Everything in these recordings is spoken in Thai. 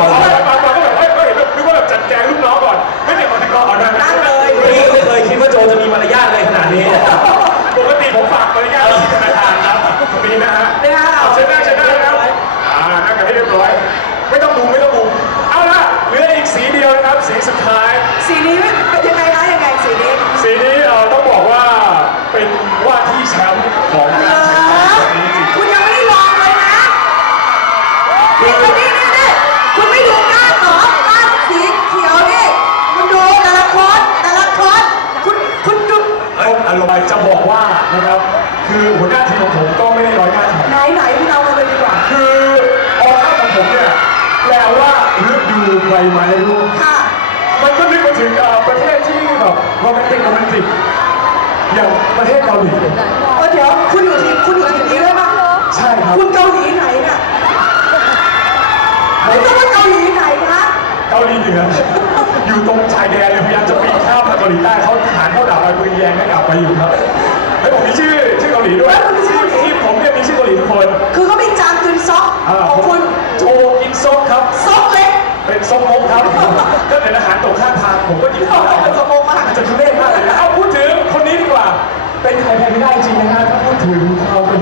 ก่อนเพราะาก่อนก็แบบเฮ้ยเขาเห็นคือว่าแบบจัดแจงลูกน้องก่อนไม่เนี่ยมาติดอก่อนนะ ตั้งเลย ไม่เคยคิดว่าโจจะมีมารยาทอะไรขนาดนี้ ใบไม้ร่วงค่ะ มันก็นึกมาถึงเอ่อประเทศที่แบบโรแมนติกโรแมนติกอย่างประเทศเกาหลี เออเดี๋ยวคุณอยู่ทีมคุณอยู่ทีมนี้ด้วยปะใช่ครับ คุณเกาหลีไหนเนี่ยไม่ต้องว่าเกาหลีไหนคะเกาหลีเหนือ อยู่ตรงชายแดนเลยพยายามจะปีนข้ามมาเกาหลีใต้เขาทหารเข้าดับไปปืนแยงให้กลับไปอยู่ครับแล้วผมมีชื่อชื่อเกาหลีด้วยที่ผมเนี่ยมีชื่อเกาหลีทุกคนคือเขาเป็นจางกึนซอกอ่าของคุณโจอินซอกครับ ซอกเล็ก เป็นซอกมกครับก็เป็นอาหารตกข้างทางผมก็หยิบโอ้โหเป็นซอกมกมากอาจจะทุเรศมากเลยนะเอาพูดถึงคนนี้ดีกว่า เป็นใครแทนไม่ได้จริงนะฮะถ้าพูดถึงเขาเป็น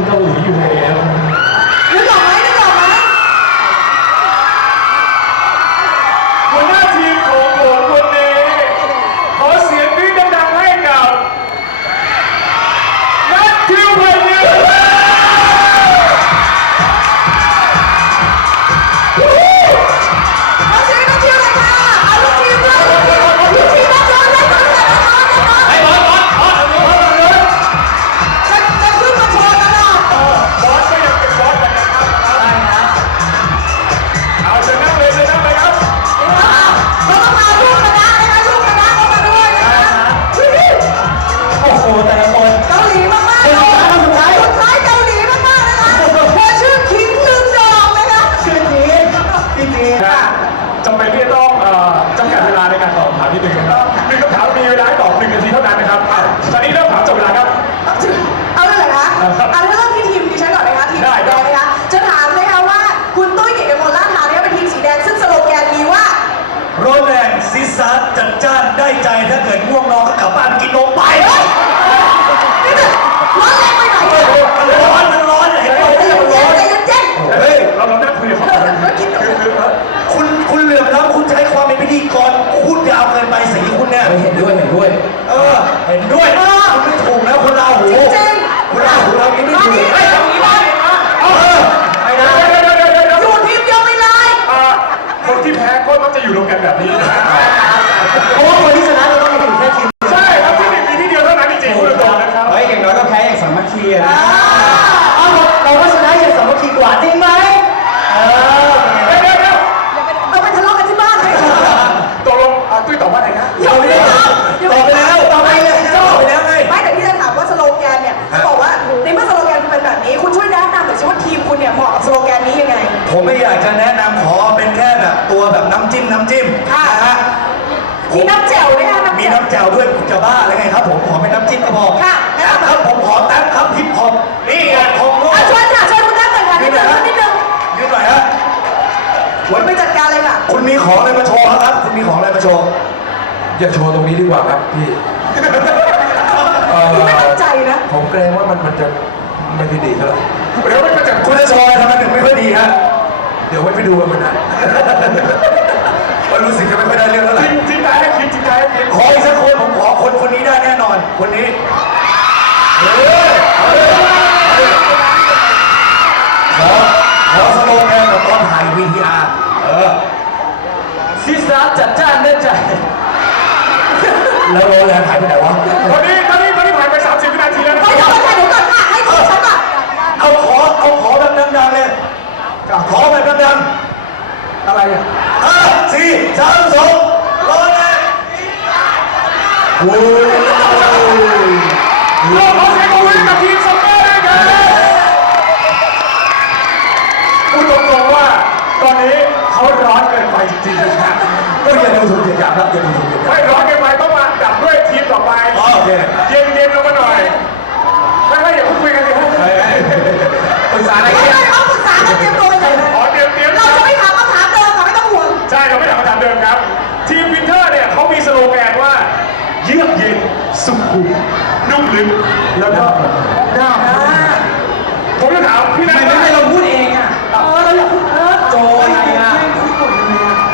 ได้ใจถ้าเกิดง่วงนอนก็กลับบ้านกินนมไปนี่จะร้อนแรงไปไหนเนี่ยมันร้อนมันร้อนเห็นไหมใจมันร้อนเย็นใจเย็นเฮ้ยเราเรานั่งคุยกับเขาคือคือคุณคุณเหลื่อมล้ำคุณใช้ความเป็นพิธีกรพูดยาวเกินไปสีคุณเนี่ยเห็นด้วยเห็นด้วย เออเห็นด้วยคุณไม่ถูกแล้วคุณลาหูจริงคุณลาหูเรานี้ไม่มาถูดิกไอ้ตรงนี้มาดิเออไม่ได้เดี๋ยวเดี๋ยวเดี๋ยวเดี๋ยวเดี๋ยวอยู่ทีมเดียวไปเลยอ่าคนที่แพ้ก็มักจะอยู่รวมกันแบบนี้นะ เพราะ แจ่วน้ำแจ่วด้วยคุณจะบ้าเลยไงครับ ผมขอเป็นน้ำจิ้มก็พอค่ะแต้มครับผมขอแต้มครับฮิปฮอปนี่ไงของโลกอะชวนค่ะชวนคุณแม่หน่อยค่ะนิดนึงนิดนึงยืนหน่อยฮะคุณไปจัดการเลยค่ะ คุณมีของอะไรมาโชว์ครับ คุณมีของอะไรมาโชว์อย่าโชว์ตรงนี้ดีกว่าครับพี่เอคุณไม่อตั้งใจนะ ผมเกรงว่ามันมันจะไม่ค่อยดีเท่าไหร่เดี๋ยวมันก็จะคุณจะโชว์อะไรทำไมถึงไม่ค่อยดีฮะเดี๋ยวไว้ไปดูกันมันนะ ว่ารู้สึกจะไม่ค่อยได้เรื่องเท่าไหร่ทิ้งทิ้งท้ายให้คิดทิ้งท้ายให้คิดขออีกสักคนผมขอคนคนนี้ได้แน่นอน คนนี้เออเอาเลยเอาเลยขอขอสโลแกนแบบตอนถ่าย VTR เออซิสาจัดจ้านได้ใจแล้วโรแลนด์หายไปไหนวะตอนนี้ตอนนี้ตอนนี้ผ่านไป 30วินาทีแล้วนะไม่ต้องมาถ่ายหนูก่อนค่ะ ให้ของฉันก่อนเอาขอเอาขอแบบดังๆเลยขอแบบดังอะไรอะๆห้า สี่สามสองโรแลนด์โอ้ยเราขอเสียงปรบมือให้กับทีมซัมเมอร์ด้วยกันพูดตรงๆว่าตอนนี้เขาร้อนเกินไปจริงๆนะครับก็อย่าดูถูกเหยียดหยามครับอย่าดูถูกเหยียดหยาม ไม่ร้อนเกินไปต้องมาดับด้วยทีมต่อไปโอเค เย็นๆลงมาหน่อยไม่ไม่อย่าเพิ่งคุยกันเลยครับ ปรึกษาอะไรกันปรึกษากันเตรียมตัวกันเลย ต้องห่วงใช่เราไม่ถามคำถามเดิมครับ ทีมวินเทอร์เนี่ยเขามีสโลแกนว่า เยือกเย็นสุขุมนุ่มลึกแล้วก็น่ารักผมจะถามพี่นัทไม่ไม่ให้เราพูดเองอะเออเราอยากพูดเออโจอะไรอะ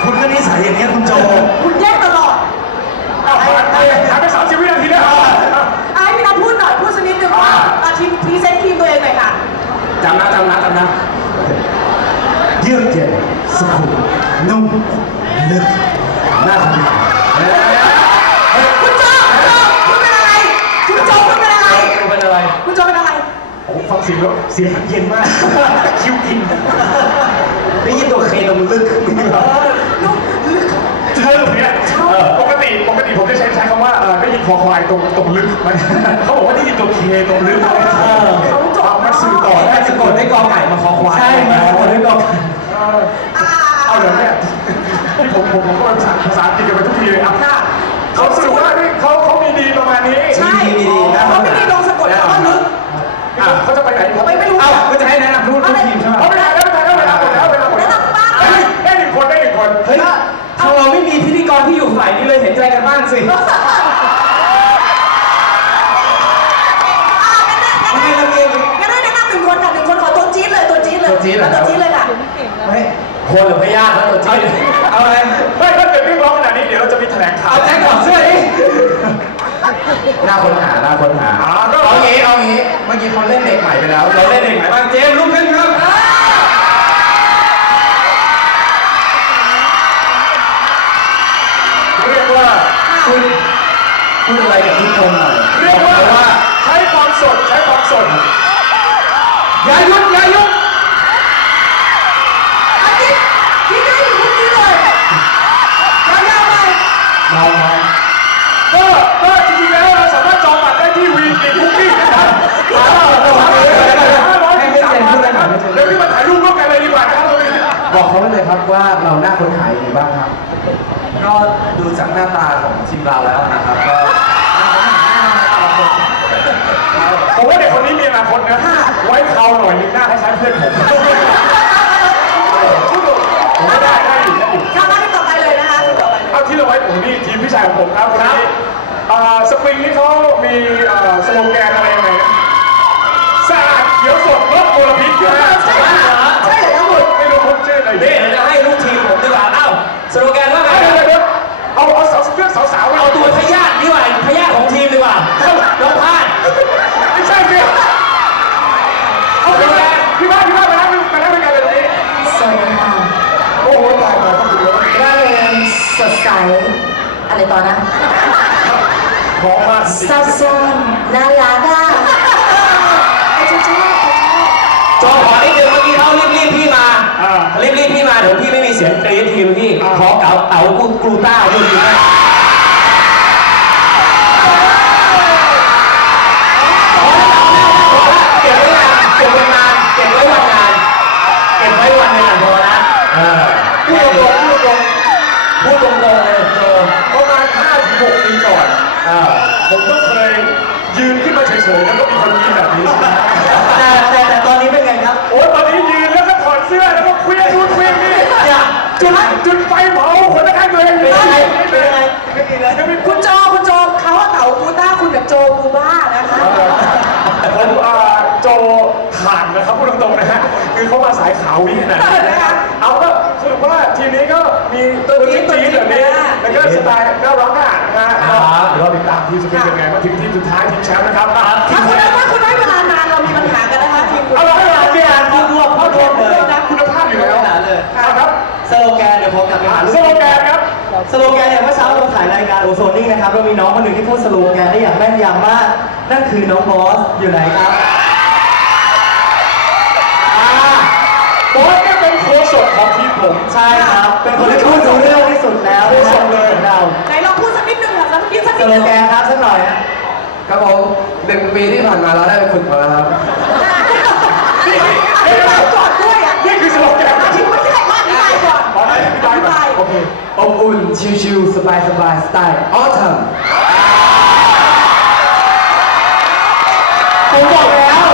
คุณก็นิสัยอย่างนี้ยคุณโจคุณแย่งตลอดเอาผ่านไปผ่านไปสามสิบวินาทีแล้วอะให้พี่นัทพูดหน่อยพูดสักนิดนึงว่าอะทีมพรีเซนต์ทีมตัวเองหน่อยค่ะจำนะจำนะจำนะ เยือกเย็นสุขุมนุ่มลึกน่าคุณคุณโจคุณโจคุณเป็นอะไร คุณโจคุณเป็นอะไร เป็นอะไรคุณโจเป็นอะไร ผมฟังเสียงแล้วเสียงเย็นมาก คิวกินได้ยินตัวเคตรงลึก เออลูกลึก เชื่อตรงเนี้ยปกติปกติผมจะใช้ใช้คำว่าเออได้ยินคอควายตรงตรงลึกมันเขาบอกว่าได้ยินตัวเคตรงลึกมันเออ เอามาสื่อต่อได้สะกดได้กองไก่มาคอควายใช่มาสะกดด้กอไก่เอาเดี๋ยวเนี่ยที่ผมผมผมก็ภาษาภาษาอังกันไปทุกทีเลยอะค่ะเขาสื่อว่าเขาเขามีดีประมาณนี้ใช่เขาไม่มีโลงสะกดเขาก็ลึกเขาจะไปไหนครับไปไม่รู้เอ้าก็จะให้แนะนำทุกทีมใช่ไหมเอาไปถ่ายแล้วไปถ่ายแล้วไปถ่ายหมดแล้วไปถ่ายหมดแล้วได้หนึ่งคนได้หนึ่งหนเฮ้ย ทางเราไม่มีพิธีกรที่อยู่ฝ่ายนี้เลยเห็นใจกันบ้างสิทำไมเราเกมงั้นให้แนะนำหนึ่งคนค่ะหนึ่งคนขอตัวจี๊ดเลยตัวจี๊ดเลยตัวจี๊ดเหรอครับตัวจี๊ดเลยค่ะไม่คนหรือพยาธิครับตัวจริงเอาอะไรไม่ถ้าเกิดเรียกร้องขนาดนี้เดี๋ยวเราจะมีแถลงข่าวเอาแจ็คถอดเสื้อดิหน้าคนหาหน้าคนหาอ่าก็เอางี้เอางี้เมื่อกี้เขาเล่นเด็กใหม่ไปแล้ว เราเล่นเด็กใหม่บ้างเจมส์ลุก พูดอะไรกับทุกคนหน่อยเรียกบว่าอกว่าใช้ความสดใช้ความสดอย่าหยุดอย่าหยุดอันนี้ที่ได้อยู่พวกนี้เลยยาวๆไปน้องน้องก็ก็จริงๆแล้วเราสามารถจองบัตรได้ที่วีกิคุกกิ้งนะครับห้าร้อยถึงสามพันนะครับเดี๋ยวพี่มาถ่ายรูปร่วมกันเลยดีกว่านะครับตรงนี้บอกเขาไปเลยครับว่าเราหน้าคนหายยังไงบ้างครับก็ดูจากหน้าตาของทีมเราแล้วนะครับก็ ผมว่าเด็กคนนี้มีอนาคตนะไว้เขาหน่อยนึงหน้าคล้ายๆเพื่อนผมผมก็ได้ได้อยู่ได้อยู่ข้ามมาที่ต่อไปเลยนะคะที่ต่อไปเลยเอาที่เราไว้ผมนี่ทีมพี่ชายของผมครับครับสปริงนี่เขามีสโลแกนอะไรยังไงนะสะอาดเขียวสดลดมลพิษใช่ไหมใช่เหรอใช่เหรอทั้งหมดไม่รู้ผมชื่ออะไรนี่เนี่ยเดี๋ยวจะให้ลูกทีมผมดีกว่าเอ้าสโลแกนว่าไง เดี๋ยว ครับ เดี๋ยวเอาเอาสาวเรื่องสาวๆ เอาตัวพยาธิดีกว่าพยาธิของทีมดีกว่าน้องพาด ไม่ใช่สิเอาพี่บ้านพี่บ้านพี่บ้านมานั่งมานั่งด้วยกันเลยตรงนี้ สวัสดีค่ะ โอ้โหตายตายต้องถึงแล้ว ร่าเริงสดใส อะไรต่อนะ พร้อมมากจริง ซับซ้อนน่ารักอะไอ้ชอบชอบ จอขอนิดเดียวเมื่อกี้เขารีบรีบๆพี่มารีบรีบๆพี่มาเดี๋ยวพี่ไม่มีเสียงกรี๊ดทีมพี่ขอ เก๋าเต๋ากรูต้าด้วยดีไหมเก็บไว้นานเก็บไว้นานเก็บไว้วันงานเก็บไว้วันงานพอละเออพูดตรงพูดตรงพูดตรงๆเลยเจอประมาณ5ถึง6ปีก่อน เออผมก็เคยยืนขึ้นมาเฉยๆแล้วก็มีคนยิ้มแบบนี้ แต่แต่แต่ตอนนี้เป็นไงครับ โอ้ตอนนี้ยืน ไม่ดีเลยยังมีคุณโจคุณโจเขาว่าเต๋ากูต้าคุณกับโจกูบ้านะคะผมอ่าโจผ่านนะครับพูดตรงๆนะฮะคือเขามาสายขาววิ่งขนาดนี้นะฮะเอาก็สรุปว่าทีมนี้ก็มีตัวจี๊ดจี๊ดแบบนี้แล้วก็สไตล์น่ารักอะนะฮะก็เดี๋ยวเราติดตามทีมจะเป็นยังไงมาถึงทีมสุดท้ายทีมแชมป์นะครับทีถ้ามคุณแชมป์ถ้าคุณให้เวลานานเรามีปัญหากันนะคะทีมคุณเอาละให้เราเนี่ยพูดรวบพูดรวบเลยนะคุณภาพอยู่แล้วขนาดเลยเอาครับสโลแกนเดี๋ยวผมกลับไปหาลูสโลแกนครับ สโลแกนเนี่ยเมื่อเช้าเราถ่ายรายการโอโซนิ่งนะครับเรามีน้องคนหนึ่งที่พูดสโลแกนได้อย่างแม่นยำมาก นั่นคือน้องบอสอยู่ไหนครับอ่าบอสเนี่ยเป็นโค้ชสดของทีมผมใช่ครับ เป็นคนที่พูดรู้เรื่องที่สุดแล้วพูดส่งเลยของเราไหนลองพูดสักนิดนึงค่ะสักนิดสักสนิดโลนึงแกนครับสักหน่อยนะครับผมหนึ่งปีที่ผ่านมาเราได้ไปฝึกมาแล้วครับอธิบายก่อนด้วยอะนี่คือสโลแกนอธิบายไม่ใช่อธิบายก่อนขอได้อธิบายก่อนโอเค อบอุ่น ชิลๆสบายๆสไตล์ออทัมผมบอกแล้ว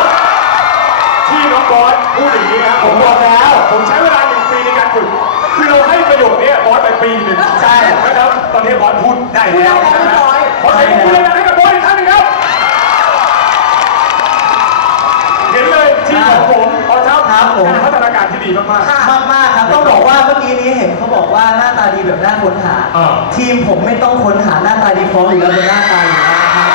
ที่น้องบอสพูดอย่างนี้นะผมบอกแล้ว ผมใช้เวลาหนึ่งปีในการฝึก คือเราให้ประโยคนี้บอสไปปีหนึ่งใช่นะครับ ตอนนี้บอสพูดได้แล้วนะฮะขอเสียงปรบมือดังๆให้กับบอสอีกครั้งหนึงครับ เห็นเลยทีมของผมตอนเช้าครับผมเป็นพัฒนา การที่ดีมากๆ มากมากๆครับต้องบอกว่าเมื่อกี้นี้เห็นเขาบอกว่าหน้าตาดีแบบน่าค้นหา อ่า ทีมผมไม่ต้องค้นหาหน้าตาดีฟ้องอยู่แล้วเป็นหน้าตาอยู่แล้วนะครับ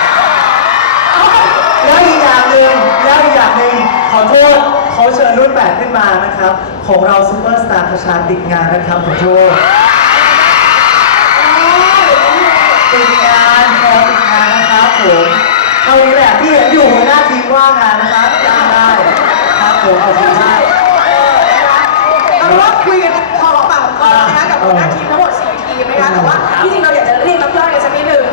แล้วอีกอย่างหนึ่งแล้วอีกอย่างหนึ่งขอโทษเขาเชิญรุ่นแปดขึ้นมานะครับ ของเราซูเปอร์สตาร์ประชาติดงานนะครับขอโทษติดงานแถวติดงานนะครับผมเอานี้แหละที่เห็นอยู่หัวหน้าทีมว่างงานนะครับจ้างได้ครับผมเอาทีม หัว้าทีมทั้งหมด4ทีมนะคะแต่ว่าที่จริงเราอยากจะเรียกน้ำย่อยกันสักนิดนึง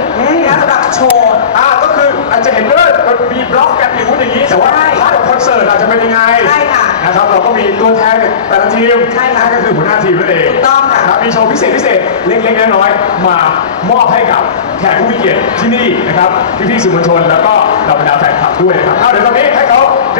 นะสำหรับโชว์ อ่าก็คืออาจจะเห็นว่ามันมีบล็อกแกรมอย่างนู้อย่างนี้แต่ว่าใช่าร์ทขคอนเสิร์ตอาจจะเป็นยังไงใช่ค่ะนะครับเราก็มีตัวแทนแต่ละทีมใช่ค่ะก็คือหัวหน้าทีมนั่นเองถูกต้องค่ะ รับมีโชว์พิเศษพิเศษเล็กๆน้อยๆมามอบให้กับแขกผู้มีเกียรติที่นี่นะครับพี่ๆสื่อมวลชนแล้วก็เหล่าบรรดาแฟนคลับด้วยนะครับเอาเดี๋ยวตอนนี้ให้เขา